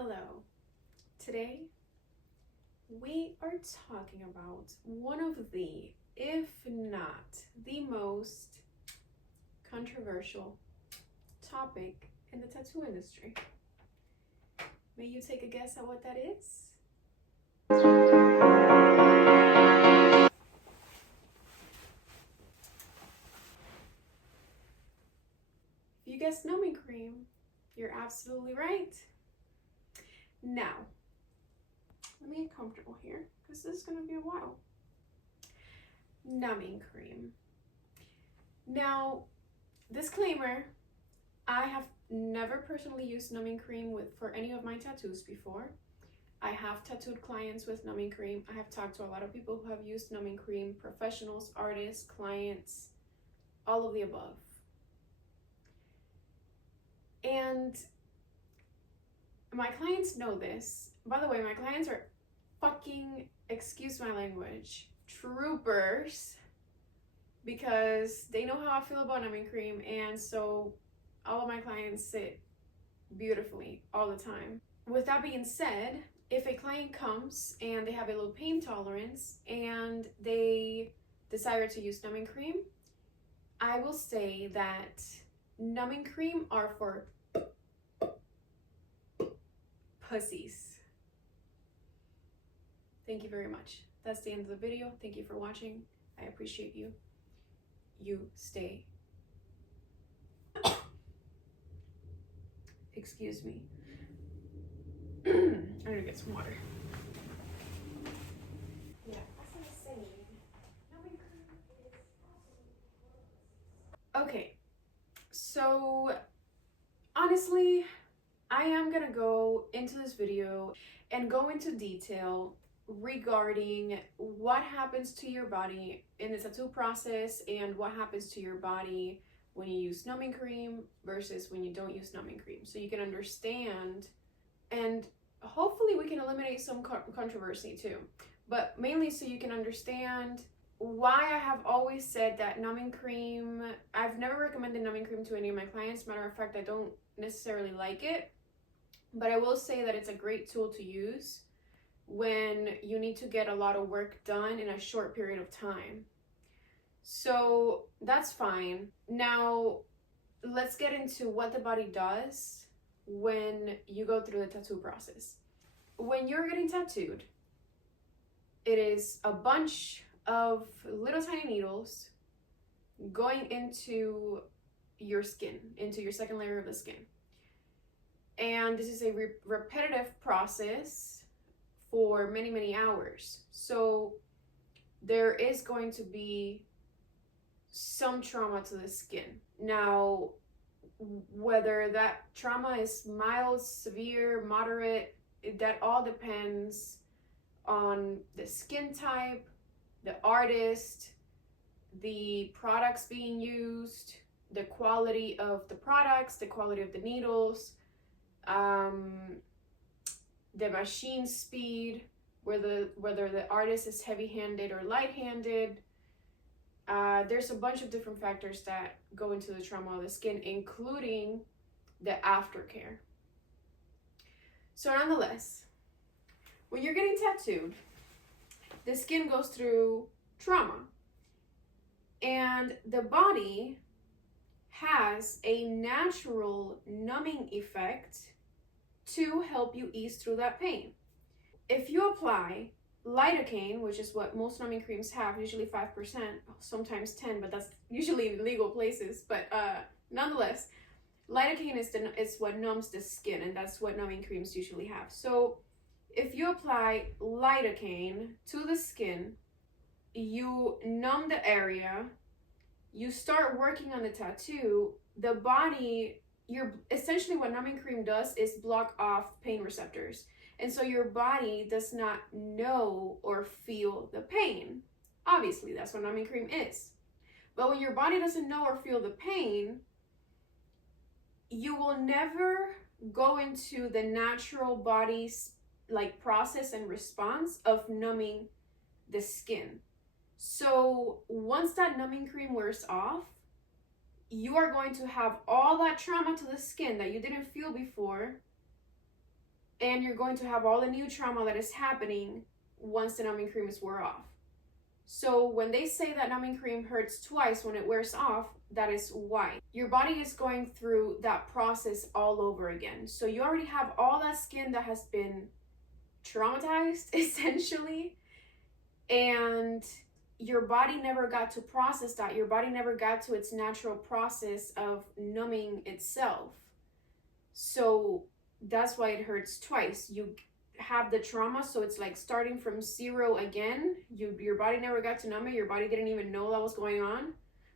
Hello. Today we are talking about one of the, if not the most controversial topic in the tattoo industry. May you take a guess at what that is? If you guessed numbing cream, you're absolutely right. Now, let me get comfortable here because this is going to be a while. Numbing cream. Now, disclaimer, I have never personally used numbing cream for any of my tattoos before. I have tattooed clients with numbing cream. I have talked to a lot of people who have used numbing cream, professionals, artists, clients, all of the above. And my clients know this. By the way, my clients are fucking, excuse my language, troopers, because they know how I feel about numbing cream, and so all of my clients sit beautifully all the time. With that being said, if a client comes and they have a low pain tolerance and they desire to use numbing cream, I will say that numbing cream are for pussies. Thank you very much. That's the end of the video. Thank you for watching. I appreciate you. You stay. Excuse me. I'm gonna get some water. Yeah, that's what I'm saying. Okay, so honestly, I am gonna go into this video and go into detail regarding what happens to your body in the tattoo process and what happens to your body when you use numbing cream versus when you don't use numbing cream, so you can understand, and hopefully we can eliminate some controversy too, but mainly so you can understand why I have always said that numbing cream, I've never recommended numbing cream to any of my clients. Matter of fact, I don't necessarily like it, but I will say that it's a great tool to use when you need to get a lot of work done in a short period of time. So that's fine. Now, let's get into what the body does when you go through the tattoo process. When you're getting tattooed, it is a bunch of little tiny needles going into your skin, into your second layer of the skin. And this is a repetitive process for many, many hours. So there is going to be some trauma to the skin. Now, whether that trauma is mild, severe, moderate, that all depends on the skin type, the artist, the products being used, the quality of the products, the quality of the needles, the machine speed, whether the artist is heavy-handed or light-handed. There's a bunch of different factors that go into the trauma of the skin, including the aftercare. So nonetheless, when you're getting tattooed, the skin goes through trauma, and the body has a natural numbing effect to help you ease through that pain. If you apply lidocaine, which is what most numbing creams have, usually 5%, sometimes 10%, but that's usually in legal places. But nonetheless, lidocaine is what numbs the skin, and that's what numbing creams usually have. So if you apply lidocaine to the skin, you numb the area, you start working on the tattoo, the body, essentially what numbing cream does is block off pain receptors. And so your body does not know or feel the pain. Obviously, that's what numbing cream is. But when your body doesn't know or feel the pain, you will never go into the natural body's process and response of numbing the skin. So once that numbing cream wears off, you are going to have all that trauma to the skin that you didn't feel before and you're going to have all the new trauma that is happening once the numbing cream is wore off. So when they say that numbing cream hurts twice when it wears off, that is why. Your body is going through that process all over again. So you already have all that skin that has been traumatized, essentially, and your body never got to process that. Your body never got to its natural process of numbing itself. So that's why it hurts twice. You have the trauma, so it's like starting from zero again. Your body never got to numb it. Your body didn't even know that was going on.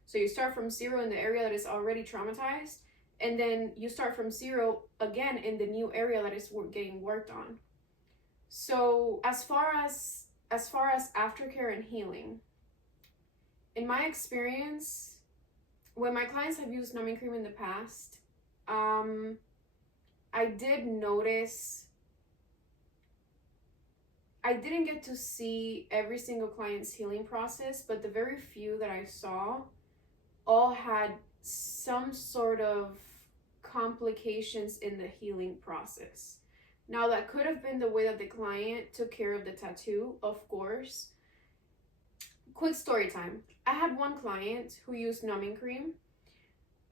So you start from zero in the area that is already traumatized, and then you start from zero again in the new area that is getting worked on. So as far as aftercare and healing, in my experience, when my clients have used numbing cream in the past, I did notice, I didn't get to see every single client's healing process, but the very few that I saw all had some sort of complications in the healing process. Now, that could have been the way that the client took care of the tattoo, of course. Quick story time. I had one client who used numbing cream.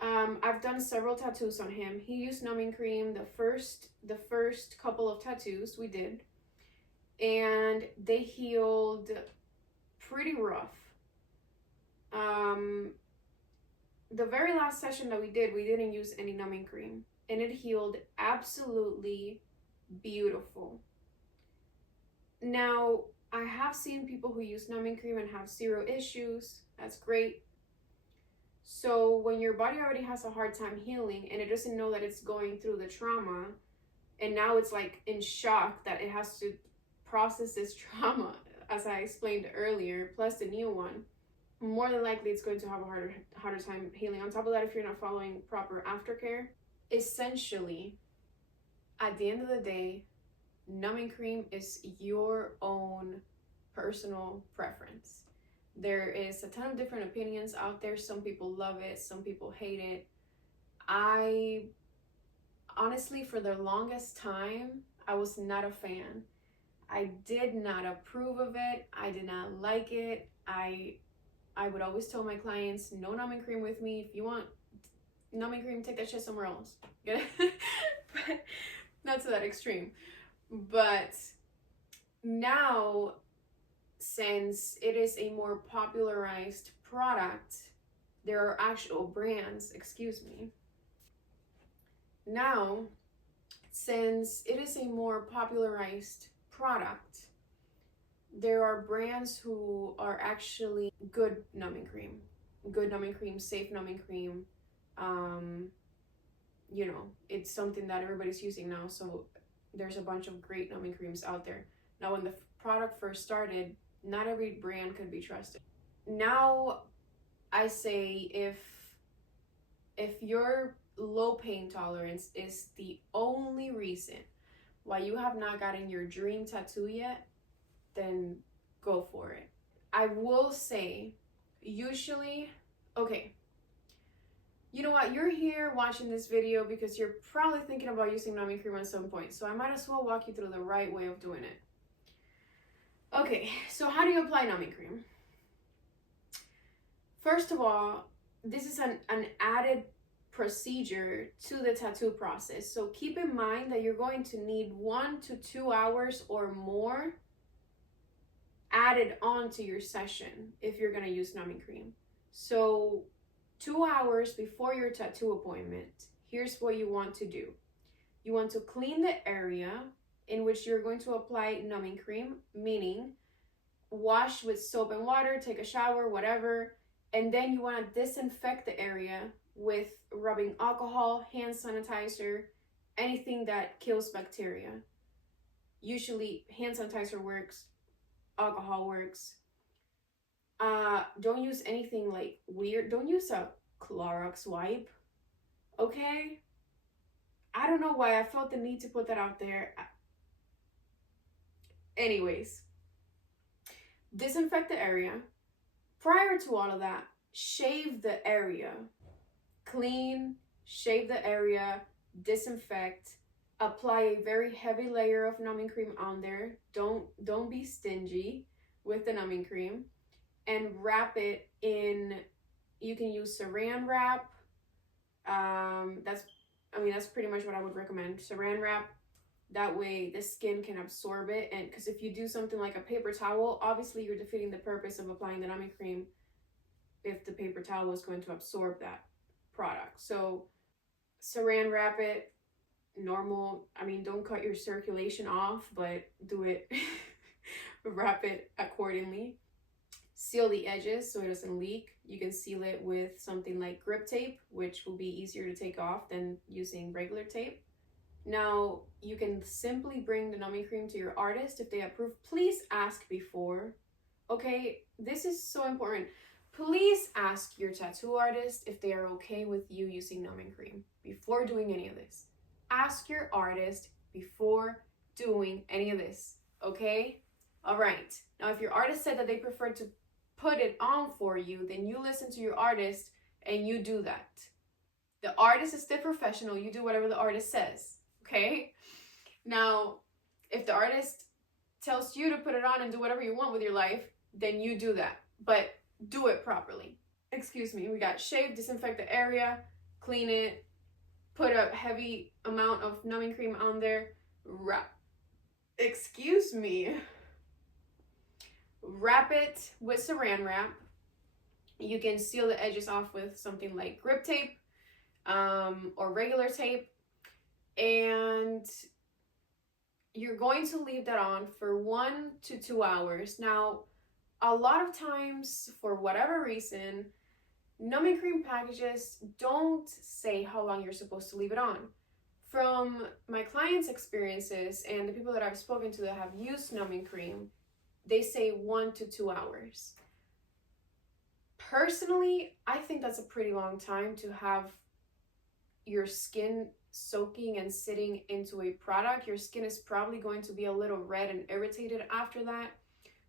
I've done several tattoos on him. He used numbing cream the first couple of tattoos we did, and they healed pretty rough. The very last session that we did, we didn't use any numbing cream, and it healed absolutely beautiful. Now, I have seen people who use numbing cream and have zero issues. That's great. So when your body already has a hard time healing and it doesn't know that it's going through the trauma, and now it's like in shock that it has to process this trauma, as I explained earlier, plus the new one, more than likely it's going to have a harder time healing. On top of that, if you're not following proper aftercare, essentially, at the end of the day, numbing cream is your own personal preference. There is a ton of different opinions out there. Some people love it, some people hate it. I honestly, for the longest time, I was not a fan. I did not approve of it. I did not like it. I would always tell my clients, no numbing cream with me. If you want numbing cream, take that shit somewhere else. But not to that extreme. But now, since it is a more popularized product, there are actual brands, Now, since it is a more popularized product, there are brands who are actually good numbing cream, safe numbing cream. It's something that everybody's using now, so there's a bunch of great numbing creams out there. Now, when the product first started, not every brand could be trusted. Now, I say if your low pain tolerance is the only reason why you have not gotten your dream tattoo yet, then go for it. I will say, usually, okay, you know what, you're here watching this video because you're probably thinking about using numbing cream at some point, so I might as well walk you through the right way of doing it. Okay, so how do you apply numbing cream? First of all, this is an added procedure to the tattoo process. So keep in mind that you're going to need 1 to 2 hours or more added on to your session if you're going to use numbing cream. So 2 hours before your tattoo appointment, here's what you want to do. You want to clean the area in which you're going to apply numbing cream, meaning wash with soap and water, take a shower, whatever, and then you want to disinfect the area with rubbing alcohol, hand sanitizer, anything that kills bacteria. Usually hand sanitizer works, alcohol works. Don't use anything like weird. Don't use a Clorox wipe, okay? I don't know why I felt the need to put that out there. Anyways, disinfect the area. Prior to all of that, shave the area. Clean, shave the area, disinfect. apply a very heavy layer of numbing cream on there. Don't be stingy with the numbing cream, and wrap it in. You can use saran wrap. That's pretty much what I would recommend. Saran wrap. That way the skin can absorb it, and because if you do something like a paper towel, obviously you're defeating the purpose of applying the numbing cream if the paper towel is going to absorb that product. So saran wrap it normal. Don't cut your circulation off, but do it wrap it accordingly. Seal the edges so it doesn't leak. You can seal it with something like grip tape, which will be easier to take off than using regular tape. Now, you can simply bring the numbing cream to your artist if they approve. Please ask before. Okay, this is so important. Please ask your tattoo artist if they are okay with you using numbing cream before doing any of this. Ask your artist before doing any of this, okay? All right. Now, if your artist said that they prefer to put it on for you, then you listen to your artist and you do that. The artist is the professional. You do whatever the artist says, okay? Now, if the artist tells you to put it on and do whatever you want with your life, then you do that. But do it properly. Excuse me. We got shave, disinfect the area, clean it, put a heavy amount of numbing cream on there, wrap. Excuse me. Wrap it with saran wrap. You can seal the edges off with something like grip tape or regular tape. And you're going to leave that on for 1 to 2 hours. Now, a lot of times, for whatever reason, numbing cream packages don't say how long you're supposed to leave it on. From my clients' experiences and the people that I've spoken to that have used numbing cream, they say 1 to 2 hours. Personally, I think that's a pretty long time to have your skin soaking and sitting into a product. Your skin is probably going to be a little red and irritated after that.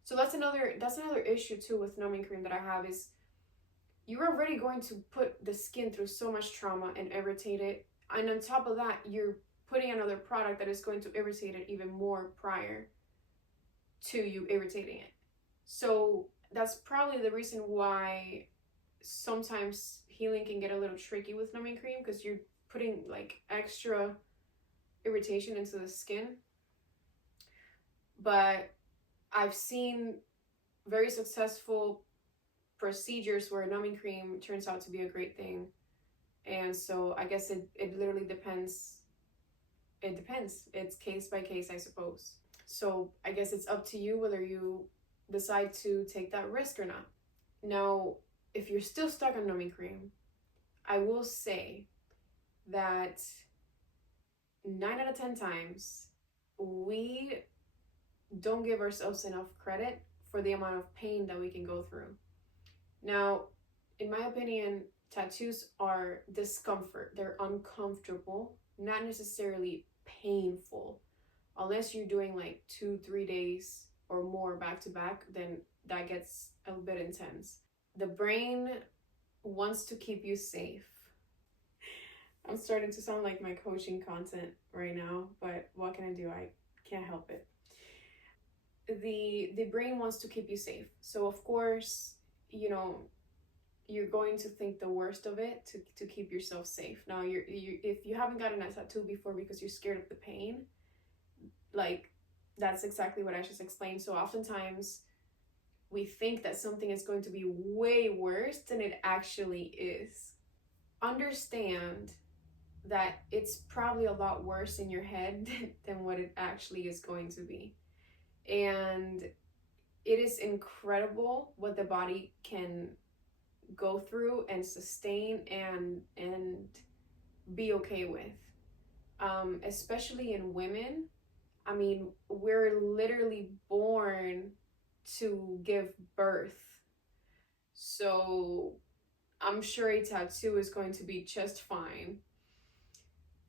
So that's another issue too with numbing cream that I have, is you're already going to put the skin through so much trauma and irritate it. And on top of that, you're putting another product that is going to irritate it even more prior to you irritating it. So that's probably the reason why sometimes healing can get a little tricky with numbing cream, because you're putting like extra irritation into the skin. But I've seen very successful procedures where numbing cream turns out to be a great thing. And so I guess it literally depends. It depends. It's case by case, I suppose. So I guess it's up to you whether you decide to take that risk or not. Now, if you're still stuck on numbing cream, I will say that 9 out of 10 times, we don't give ourselves enough credit for the amount of pain that we can go through. Now, in my opinion, tattoos are discomfort. They're uncomfortable, not necessarily painful. Unless you're doing like 2-3 days or more back to back, then that gets a bit intense. The brain wants to keep you safe. I'm starting to sound like my coaching content right now, but what can I do? I can't help it. The brain wants to keep you safe. So of course, you're going to think the worst of it to keep yourself safe. Now, if you haven't gotten a tattoo before because you're scared of the pain, like, that's exactly what I just explained. So oftentimes we think that something is going to be way worse than it actually is. Understand that it's probably a lot worse in your head than what it actually is going to be. And it is incredible what the body can go through and sustain and be okay with. Especially in women. I mean, we're literally born to give birth. So I'm sure a tattoo is going to be just fine.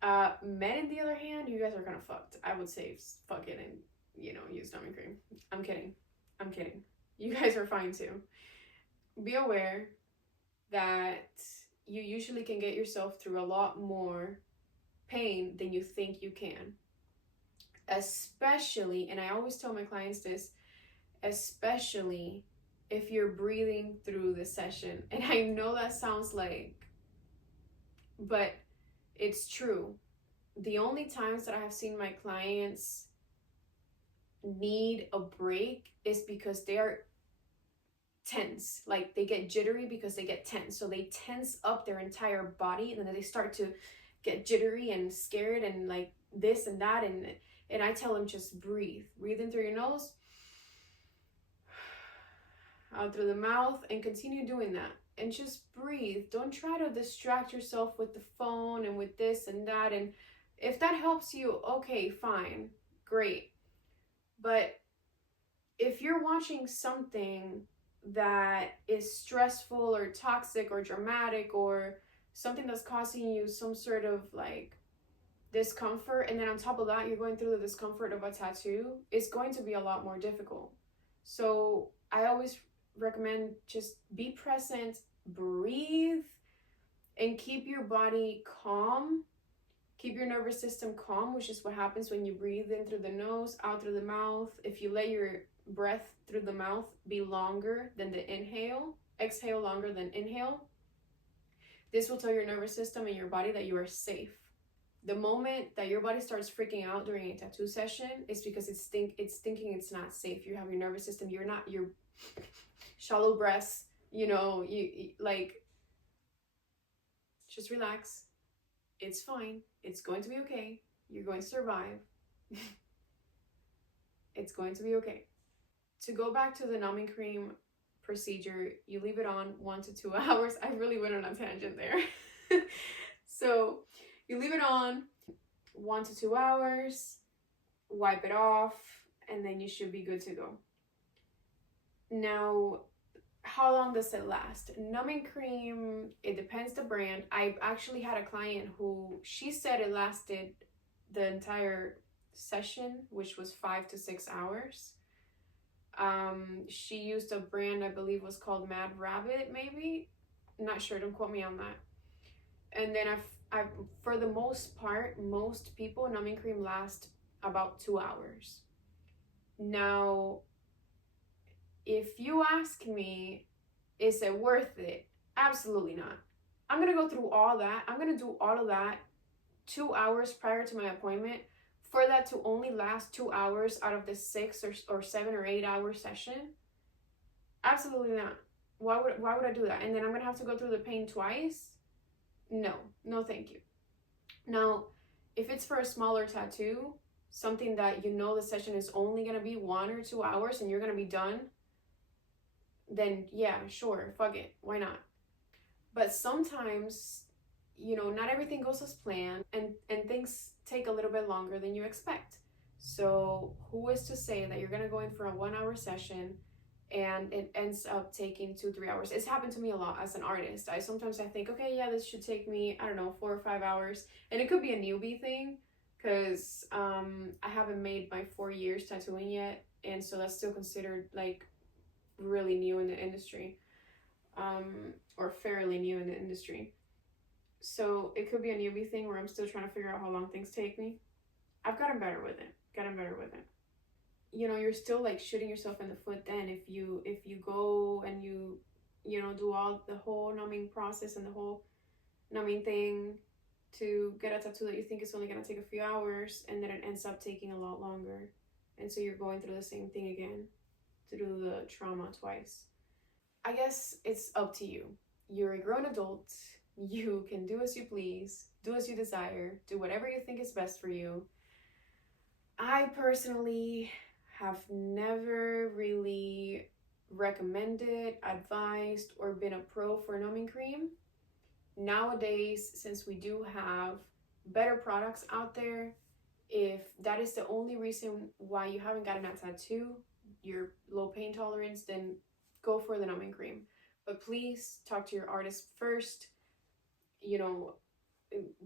Men, on the other hand, you guys are kind of fucked. I would say fuck it and, use numbing cream. I'm kidding. You guys are fine too. Be aware that you usually can get yourself through a lot more pain than you think you can. Especially, and I always tell my clients this, especially if you're breathing through the session. And I know that sounds like, but it's true. The only times that I have seen my clients need a break is because they are tense. Like they get jittery because they get tense. So they tense up their entire body, and then they start to get jittery and scared and like this and that. And I tell them, just breathe. Breathe in through your nose, out through the mouth, and continue doing that. And just breathe. Don't try to distract yourself with the phone and with this and that. And if that helps you, okay, fine, great. But if you're watching something that is stressful or toxic or dramatic or something that's causing you some sort of like discomfort, and then on top of that you're going through the discomfort of a tattoo, it's going to be a lot more difficult. So I always recommend just be present, breathe, and keep your body calm. Keep your nervous system calm, which is what happens when you breathe in through the nose, out through the mouth. If you let your breath through the mouth be longer than the inhale, exhale longer than inhale, this will tell your nervous system and your body that you are safe. The moment that your body starts freaking out during a tattoo session is because it's thinking it's not safe. You have your nervous system, you're shallow breaths, you like, just relax. It's fine. It's going to be okay. You're going to survive. It's going to be okay. To go back to the numbing cream procedure, you leave it on 1 to 2 hours. I really went on a tangent there. So you leave it on 1 to 2 hours, wipe it off, and then you should be good to go. Now, how long does it last? Numbing cream, it depends the brand. I actually had a client who, she said it lasted the entire session, which was 5 to 6 hours. She used a brand, I believe was called Mad Rabbit, maybe. I'm not sure, don't quote me on that. And then I've for the most part, most people, numbing cream lasts about 2 hours. Now, if you ask me, is it worth it? Absolutely not. I'm going to go through all that. I'm going to do all of that 2 hours prior to my appointment for that to only last 2 hours out of the 6 or 7 or 8 hour session? Absolutely not. Why would I do that? And then I'm going to have to go through the pain twice? No, thank you. Now, if it's for a smaller tattoo, something that the session is only going to be 1 or 2 hours and you're going to be done, then yeah, sure, fuck it, why not? But sometimes, not everything goes as planned, and things take a little bit longer than you expect. So who is to say that you're going to go in for a 1 hour session and it ends up taking 2-3 hours? It's happened to me a lot as an artist. Sometimes I think, okay, yeah, this should take me, I don't know, 4 or 5 hours. And it could be a newbie thing, because I haven't made my 4 years tattooing yet, and so that's still considered like really new in the industry, or fairly new in the industry. So it could be a newbie thing where I'm still trying to figure out how long things take me. I've gotten better with it. You're still like shooting yourself in the foot then if you go and you do all the whole numbing process and the whole numbing thing to get a tattoo that you think is only going to take a few hours, and then it ends up taking a lot longer, and so you're going through the same thing again, through the trauma twice. I guess it's up to you. You're a grown adult. You can do as you please, do as you desire, do whatever you think is best for you. I personally have never really recommended, advised, or been a pro for numbing cream. Nowadays, since we do have better products out there, if that is the only reason why you haven't gotten a tattoo, your low pain tolerance, then go for the numbing cream. But please talk to your artist first.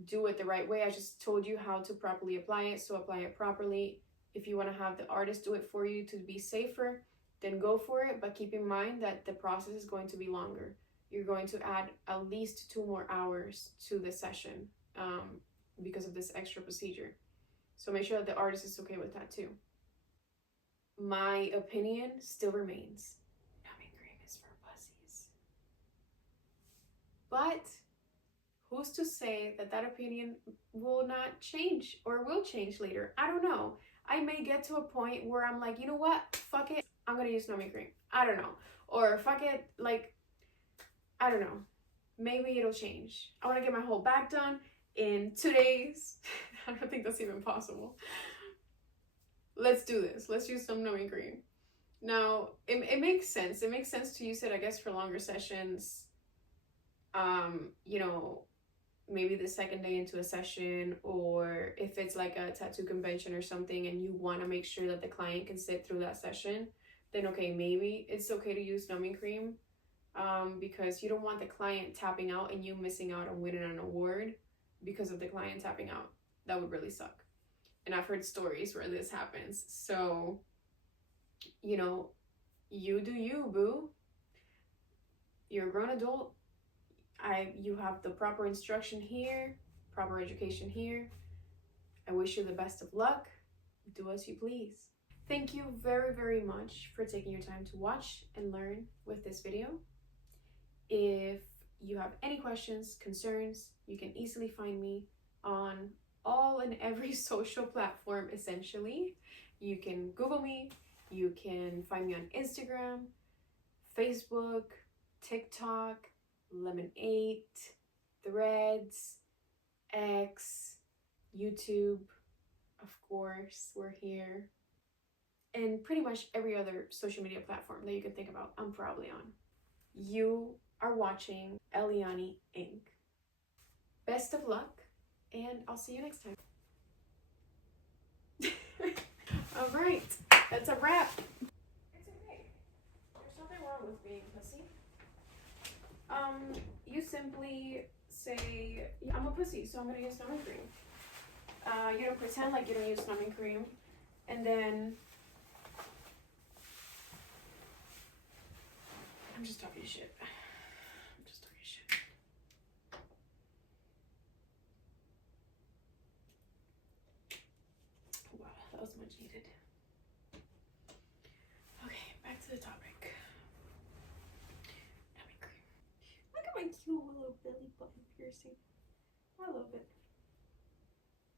Do it the right way. I just told you how to properly apply it, so apply it properly. If you want to have the artist do it for you to be safer, then go for it. But keep in mind that the process is going to be longer. You're going to add at least 2 more hours to the session. because of this extra procedure. So make sure that the artist is okay with that too. My opinion still remains, numbing cream is for pussies. But who's to say that that opinion will not change or will change later? I don't know. I may get to a point where I'm like, you know what? Fuck it. I'm gonna use numbing cream. I don't know. Or fuck it, like, I don't know. Maybe it'll change. I want to get my whole back done in 2 days. I don't think that's even possible. Let's do this. Let's use some numbing cream. Now, it makes sense. It makes sense to use it, I guess, for longer sessions. You know, maybe the second day into a session, or if it's like a tattoo convention or something and you want to make sure that the client can sit through that session, then okay, maybe it's okay to use numbing cream, because you don't want the client tapping out and you missing out on winning an award because of the client tapping out. That would really suck. And I've heard stories where this happens. So, you know, you do you, boo. You're a grown adult. You have the proper instruction here, proper education here. I wish you the best of luck. Do as you please. Thank you very, very much for taking your time to watch and learn with this video. If you have any questions, concerns, you can easily find me on all and every social platform, essentially. You can Google me, you can find me on Instagram, Facebook, TikTok, Lemon8, Threads, X, YouTube, of course, we're here. And pretty much every other social media platform that you can think about, I'm probably on. You are watching Eliani Inc. Best of luck, and I'll see you next time. All right, that's a wrap. It's okay. There's nothing wrong with being pussy. You simply say, I'm a pussy, so I'm gonna use numbing cream. You don't pretend like you don't use numbing cream, and then I'm just talking shit. I'm just talking shit. Wow, that was much needed. Okay, back to the topic. Numbing cream. Look at my cute little belly button piercing. I love it.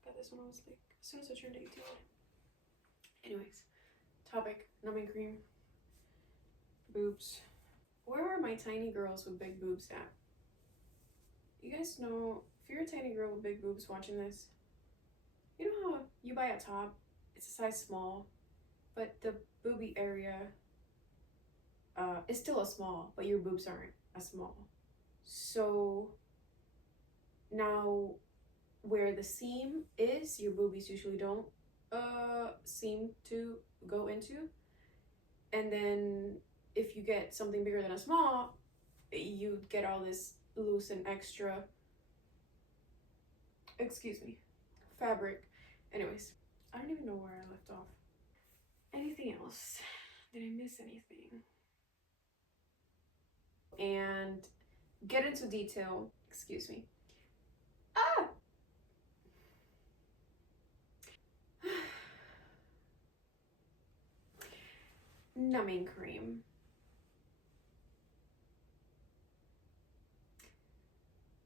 Got this when I was like, as soon as I turned 18. Anyways, topic, numbing cream, boobs. Where are my tiny girls with big boobs at? You guys know, if you're a tiny girl with big boobs watching this, you know how you buy a top, it's a size small, but the boobie area is still a small, but your boobs aren't a small. So now where the seam is, your boobies usually don't seem to go into. And then if you get something bigger than a small, you get all this loose and extra, excuse me, fabric. Anyways, I don't even know where I left off. Anything else? Did I miss anything? And get into detail, excuse me. Ah! Numbing cream.